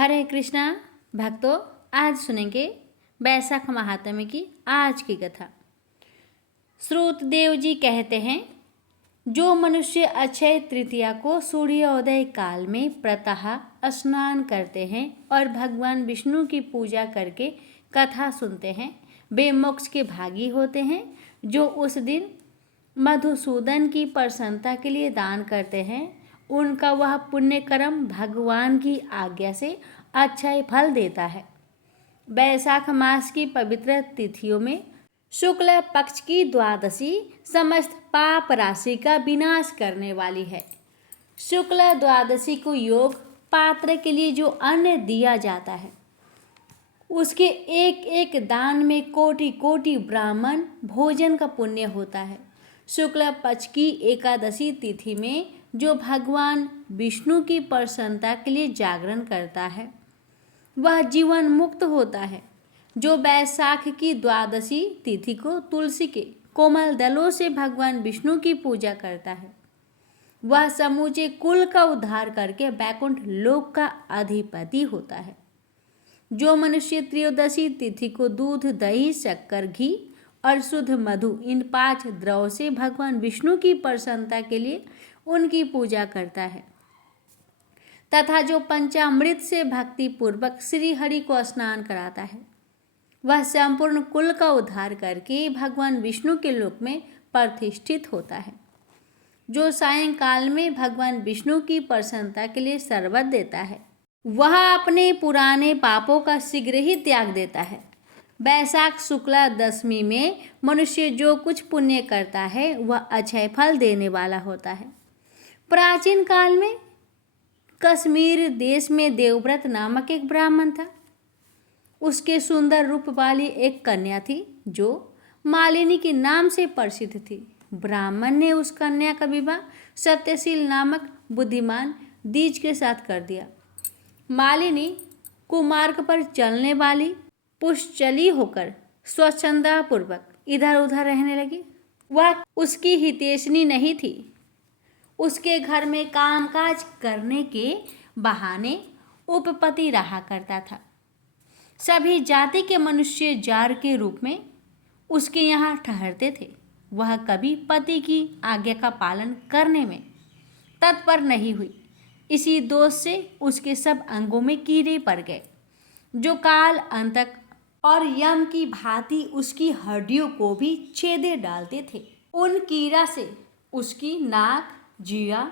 हरे कृष्णा भक्तों, आज सुनेंगे बैसाख महात्म्य की आज की कथा। श्रुतदेव जी कहते हैं, जो मनुष्य अक्षय तृतीया को सूर्योदय काल में प्रातः स्नान करते हैं और भगवान विष्णु की पूजा करके कथा सुनते हैं, वे मोक्ष के भागी होते हैं। जो उस दिन मधुसूदन की प्रसन्नता के लिए दान करते हैं, उनका वह पुण्य कर्म भगवान की आज्ञा से अक्षय फल देता है। बैसाख मास की पवित्र तिथियों में शुक्ल पक्ष की द्वादशी समस्त पाप राशि का विनाश करने वाली है। शुक्ल द्वादशी को योग पात्र के लिए जो अन्न दिया जाता है, उसके एक एक दान में कोटि कोटि ब्राह्मण भोजन का पुण्य होता है। शुक्ल पक्ष की एकादशी तिथि में जो भगवान विष्णु की प्रसन्नता के लिए जागरण करता है, वह जीवन मुक्त होता है। जो बैसाख की द्वादशी तिथि को तुलसी के कोमल दलों से भगवान विष्णु की पूजा करता है, वह समूचे कुल का उद्धार करके बैकुंठ लोक का अधिपति होता है। जो मनुष्य त्रयोदशी तिथि को दूध, दही, शक्कर, घी और शुद्ध मधु, इन 5 द्रव्यों से भगवान विष्णु की प्रसन्नता के लिए उनकी पूजा करता है, तथा जो पंचामृत से भक्ति पूर्वक श्री हरि को स्नान कराता है, वह संपूर्ण कुल का उद्धार करके भगवान विष्णु के लोक में प्रतिष्ठित होता है। जो सायंकाल में भगवान विष्णु की प्रसन्नता के लिए शरबत देता है, वह अपने पुराने पापों का शीघ्र ही त्याग देता है। बैसाख शुक्ला दशमी में मनुष्य जो कुछ पुण्य करता है, वह अक्षय फल देने वाला होता है। प्राचीन काल में कश्मीर देश में देवव्रत नामक एक ब्राह्मण था। उसके सुंदर रूप वाली एक कन्या थी, जो मालिनी के नाम से प्रसिद्ध थी। ब्राह्मण ने उस कन्या का विवाह सत्यशील नामक बुद्धिमान द्विज के साथ कर दिया। मालिनी कुमार्ग पर चलने वाली पुष्चली होकर स्वच्छंदा पूर्वक इधर उधर रहने लगी। वह उसकी हितैषणी नहीं थी। उसके घर में कामकाज करने के बहाने उपपति रहा करता था। सभी जाति के मनुष्य जार के रूप में उसके यहाँ ठहरते थे। वह कभी पति की आज्ञा का पालन करने में तत्पर नहीं हुई। इसी दोष से उसके सब अंगों में कीड़े पड़ गए, जो काल अंतक और यम की भांति उसकी हड्डियों को भी छेदे डालते थे। उन कीड़ा से उसकी नाक, जीवा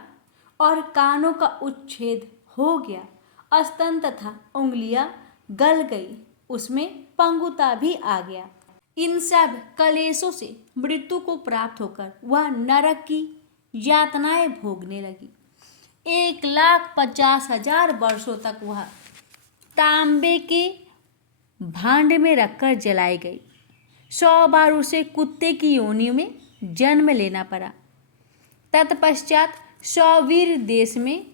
और कानों का उच्छेद हो गया। स्तन तथा उंगलियां गल गई, उसमें पंगुता भी आ गया। इन सब कलेशों से मृत्यु को प्राप्त होकर वह नरक की यातनाएं भोगने लगी। 1,50,000 वर्षों तक वह तांबे के भांड में रखकर जलाई गई। 100 बार उसे कुत्ते की योनि में जन्म लेना पड़ा। तत्पश्चात सौवीर देश में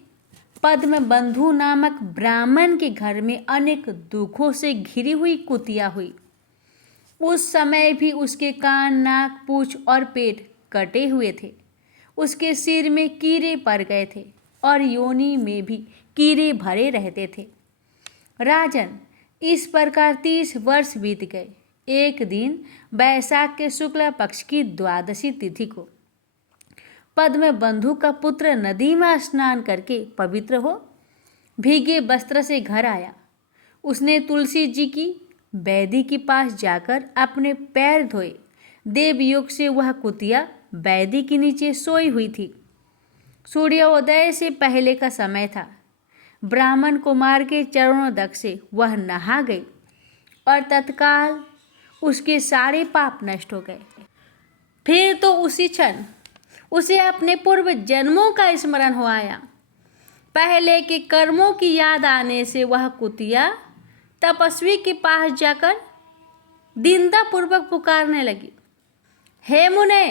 पद्मबंधु नामक ब्राह्मण के घर में अनेक दुखों से घिरी हुई कुतिया हुई। उस समय भी उसके कान, नाक, पूंछ और पेट कटे हुए थे। उसके सिर में कीड़े पड़ गए थे और योनि में भी कीड़े भरे रहते थे। राजन, इस प्रकार 30 वर्ष बीत गए। एक दिन बैसाख के शुक्ल पक्ष की द्वादशी तिथि को पद्मबंधु का पुत्र नदी में स्नान करके पवित्र हो भीगे वस्त्र से घर आया। उसने तुलसी जी की वेदी के पास जाकर अपने पैर धोए। देवयोग से वह कुतिया वेदी के नीचे सोई हुई थी। सूर्योदय से पहले का समय था। ब्राह्मण कुमार के चरणोदक से वह नहा गई और तत्काल उसके सारे पाप नष्ट हो गए। फिर तो उसी क्षण उसे अपने पूर्व जन्मों का स्मरण हो आया। पहले के कर्मों की याद आने से वह कुतिया तपस्वी के पास जाकर दीनता पूर्वक पुकारने लगी, हे मुने,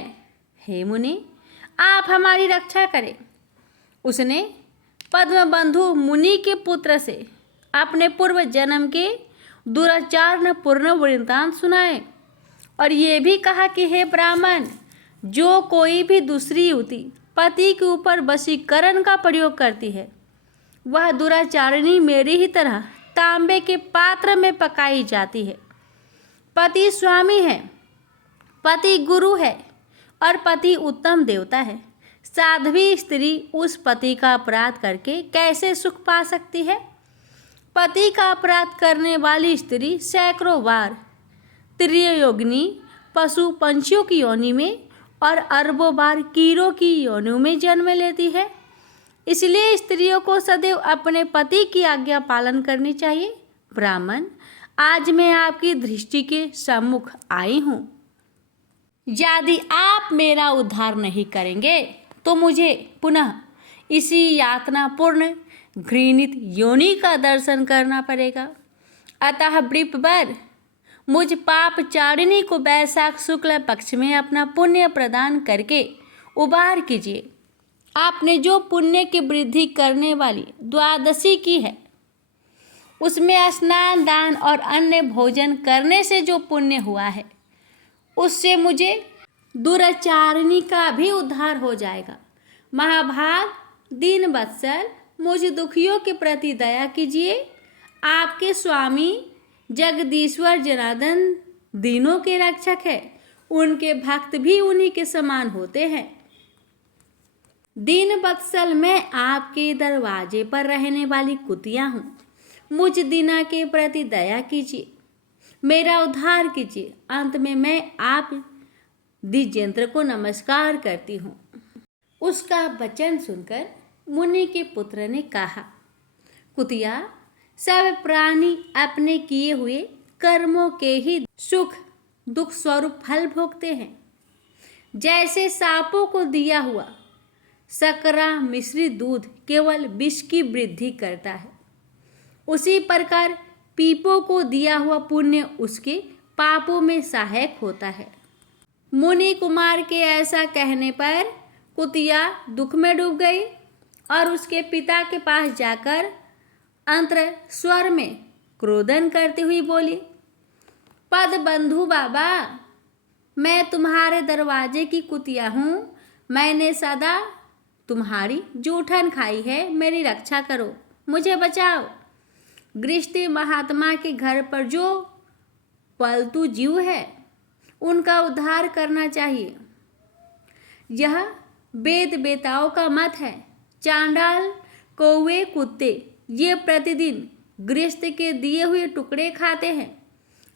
हे मुनि, आप हमारी रक्षा करें। उसने पद्मबंधु मुनि के पुत्र से अपने पूर्व जन्म के दुराचार न पूर्ण वृत्तांत सुनाए और ये भी कहा कि हे ब्राह्मण, जो कोई भी दूसरी युवती पति के ऊपर वशीकरण का प्रयोग करती है, वह दुराचारिणी मेरी ही तरह तांबे के पात्र में पकाई जाती है। पति स्वामी है, पति गुरु है और पति उत्तम देवता है। साध्वी स्त्री उस पति का अपराध करके कैसे सुख पा सकती है? पति का अपराध करने वाली स्त्री सैकड़ों बार त्रियोगिनी पशु पंछियों की योनि में और अरबों बार कीड़ों की योनियों में जन्म लेती है। इसलिए स्त्रियों को सदैव अपने पति की आज्ञा पालन करनी चाहिए। ब्राह्मण, आज मैं आपकी दृष्टि के सम्मुख आई हूँ। यदि आप मेरा उद्धार नहीं करेंगे तो मुझे पुनः इसी यातनापूर्ण घृणित योनि का दर्शन करना पड़ेगा। अतः वृषभवर, मुझ पापचारिणी को वैशाख शुक्ल पक्ष में अपना पुण्य प्रदान करके उबार कीजिए। आपने जो पुण्य की वृद्धि करने वाली द्वादशी की है, उसमें स्नान, दान और अन्य भोजन करने से जो पुण्य हुआ है, उससे मुझे दुराचारिणी का भी उद्धार हो जाएगा। महाभाग, दीन वत्सल, मुझ दुखियों के प्रति दया कीजिए। आपके स्वामी जगदीश्वर जनार्दन दीनों के रक्षक है, उनके भक्त भी उन्हीं के समान होते हैं। दीन वत्सल, मैं आपके दरवाजे पर रहने वाली कुतिया हूँ। मुझ दीना के प्रति दया कीजिए, मेरा उद्धार कीजिए। अंत में मैं आप द्विजेंद्र को नमस्कार करती हूँ। उसका वचन सुनकर मुनि के पुत्र ने कहा, कुतिया, सब प्राणी अपने किए हुए कर्मों के ही सुख दुख स्वरूप फल भोगते हैं। जैसे सांपों को दिया हुआ सकरा मिश्रित दूध केवल विष की वृद्धि करता है, उसी प्रकार पीपों को दिया हुआ पुण्य उसके पापों में सहायक होता है। मुनि कुमार के ऐसा कहने पर कुतिया दुख में डूब गई और उसके पिता के पास जाकर अंतर स्वर में क्रोधन करती हुई बोली, पद बंधु बाबा, मैं तुम्हारे दरवाजे की कुतिया हूँ। मैंने सदा तुम्हारी जूठन खाई है, मेरी रक्षा करो, मुझे बचाओ। गृहस्थी महात्मा के घर पर जो पालतू जीव है, उनका उद्धार करना चाहिए। यह वेद बेताओं का मत है। चांडाल, कौवे, कुत्ते ये प्रतिदिन गृहस्थ के दिए हुए टुकड़े खाते हैं,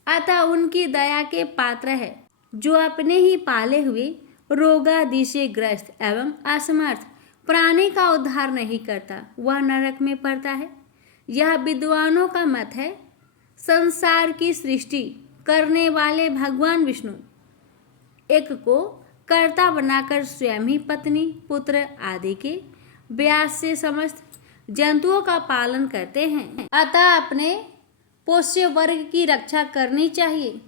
अतः उनकी दया के पात्र है। जो अपने ही पाले हुए रोगादि से ग्रस्त एवं असमर्थ प्राणी का उद्धार नहीं करता, वह नरक में पड़ता है। यह विद्वानों का मत है। संसार की सृष्टि करने वाले भगवान विष्णु एक को कर्ता बनाकर स्वयं ही पत्नी, पुत्र आदि के व्यास से समस्त जंतुओं का पालन करते हैं। अतः अपने पोष्य वर्ग की रक्षा करनी चाहिए।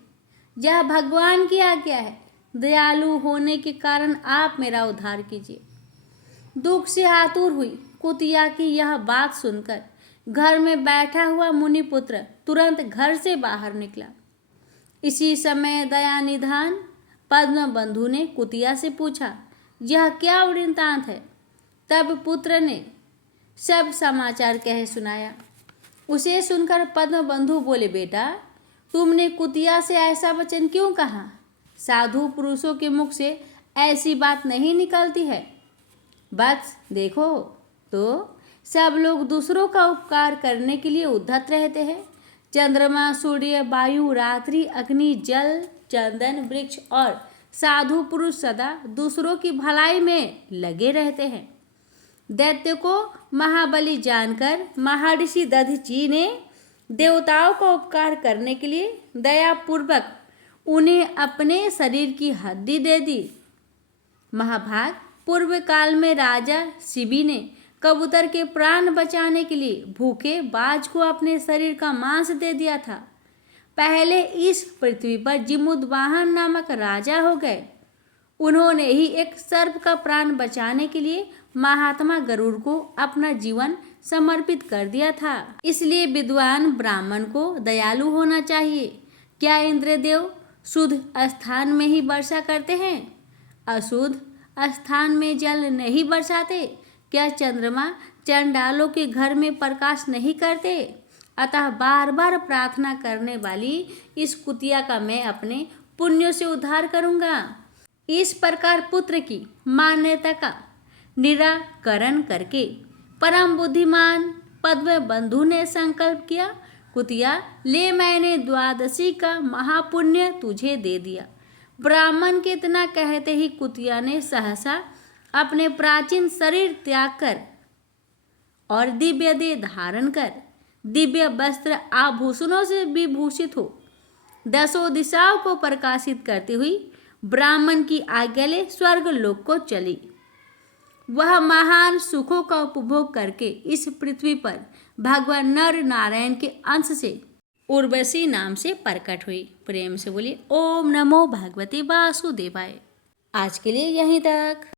यह भगवान की आज्ञा है। दयालु होने के कारण आप मेरा उद्धार कीजिए। दुख से आतुर हुई कुतिया की यह बात सुनकर घर में बैठा हुआ मुनिपुत्र तुरंत घर से बाहर निकला। इसी समय दयानिधान पद्म बंधु ने कुतिया से पूछा, यह क्या वृत्तांत है? तब पुत्र ने सब समाचार कह सुनाया। उसे सुनकर पद्म बंधु बोले, बेटा, तुमने कुतिया से ऐसा वचन क्यों कहा? साधु पुरुषों के मुख से ऐसी बात नहीं निकलती है। बस देखो तो सब लोग दूसरों का उपकार करने के लिए उद्धत रहते हैं। चंद्रमा, सूर्य, वायु, रात्रि, अग्नि, जल, चंदन, वृक्ष और साधु पुरुष सदा दूसरों की भलाई में लगे रहते हैं। दैत्य को महाबली जानकर महर्षि दधीची ने देवताओं का उपकार करने के लिए दयापूर्वक उन्हें अपने शरीर की हड्डी दे दी। महाभाग, पूर्व काल में राजा शिबी ने कबूतर के प्राण बचाने के लिए भूखे बाज को अपने शरीर का मांस दे दिया था। पहले इस पृथ्वी पर जिमुद्वाहन नामक राजा हो गए। उन्होंने ही एक सर्प का प्राण बचाने के लिए महात्मा गरुड़ को अपना जीवन समर्पित कर दिया था। इसलिए विद्वान ब्राह्मण को दयालु होना चाहिए। क्या इंद्रदेव शुद्ध स्थान में ही वर्षा करते हैं? अशुद्ध स्थान में जल नहीं बरसाते? क्या चंद्रमा चंडालों के घर में प्रकाश नहीं करते। अतः बार बार प्रार्थना करने वाली इस कुतिया का मैं अपने पुण्यों से उद्धार करूंगा। इस प्रकार पुत्र की मान्यता का निराकरण करके परम बुद्धिमान पद्म बंधु ने संकल्प किया, कुतिया ले, मैंने द्वादशी का महापुण्य तुझे दे दिया। ब्राह्मण के इतना कहते ही कुतिया ने सहसा अपने प्राचीन शरीर त्याग कर और दिव्य देह धारण कर दिव्य वस्त्र आभूषणों से विभूषित हो 10 दिशाओं को प्रकाशित करती हुई ब्राह्मण की आज्ञा ले स्वर्ग लोक को चली। वह महान सुखों का उपभोग करके इस पृथ्वी पर भगवान नर नारायण के अंश से उर्वशी नाम से प्रकट हुई। प्रेम से बोलिए ओम नमो भगवते वासुदेवाय। आज के लिए यहीं तक।